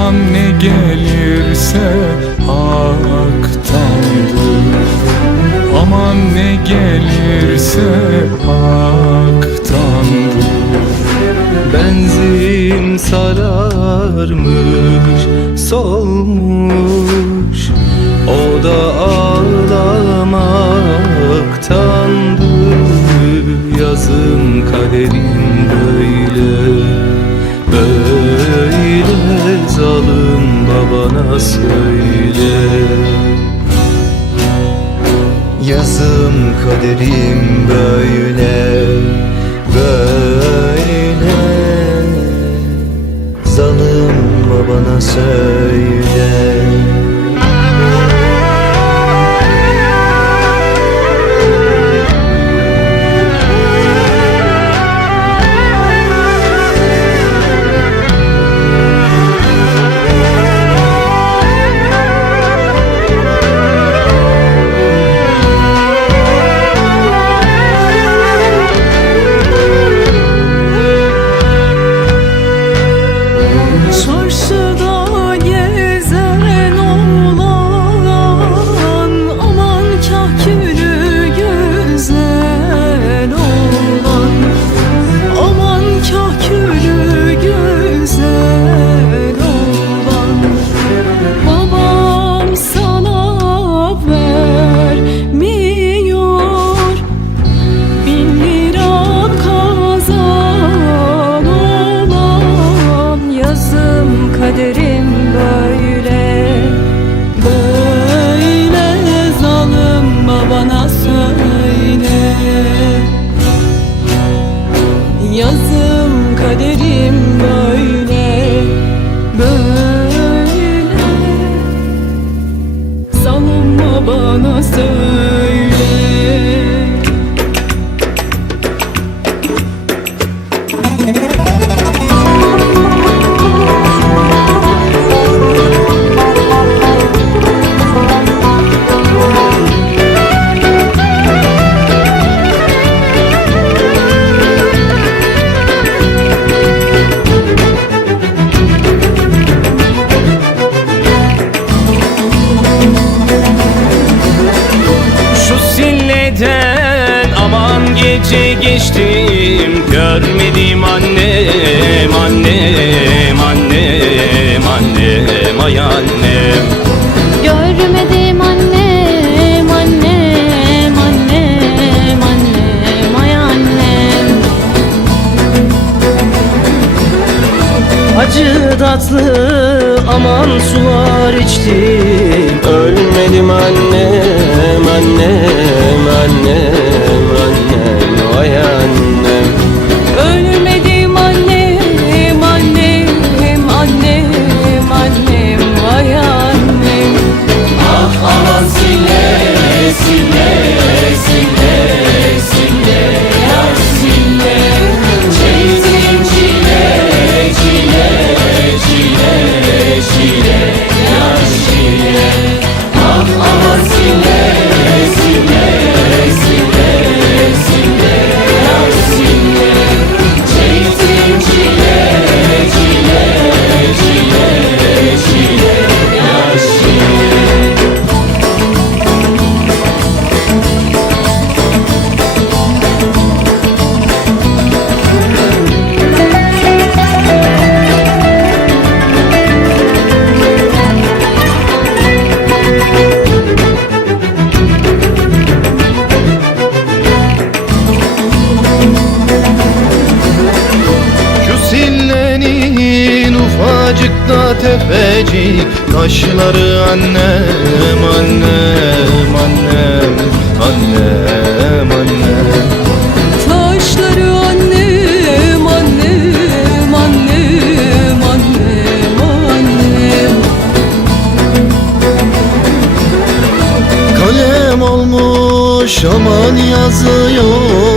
Aman ne gelirse haktandır Aman ne gelirse haktandır Benzin sararmış, solmuş. O da ağlamaktandı Yazın kaderim böyle Böyle zalim babana söyle. Yazım kaderim böyle kaderim böyle silleden aman gece geçtim Görmedim annem, annem, annem, annem, ay annem. Görmedim annem, annem, annem, annem, ay annem. Acı tatlı aman sular içtim. Ölmedim annem, annem, annem, ufacık da tefecik Kaşları annem, annem, annem, annem, annem. Taşları annem, annem, annem, annem, annem. Kalem olmuş aman yazıyor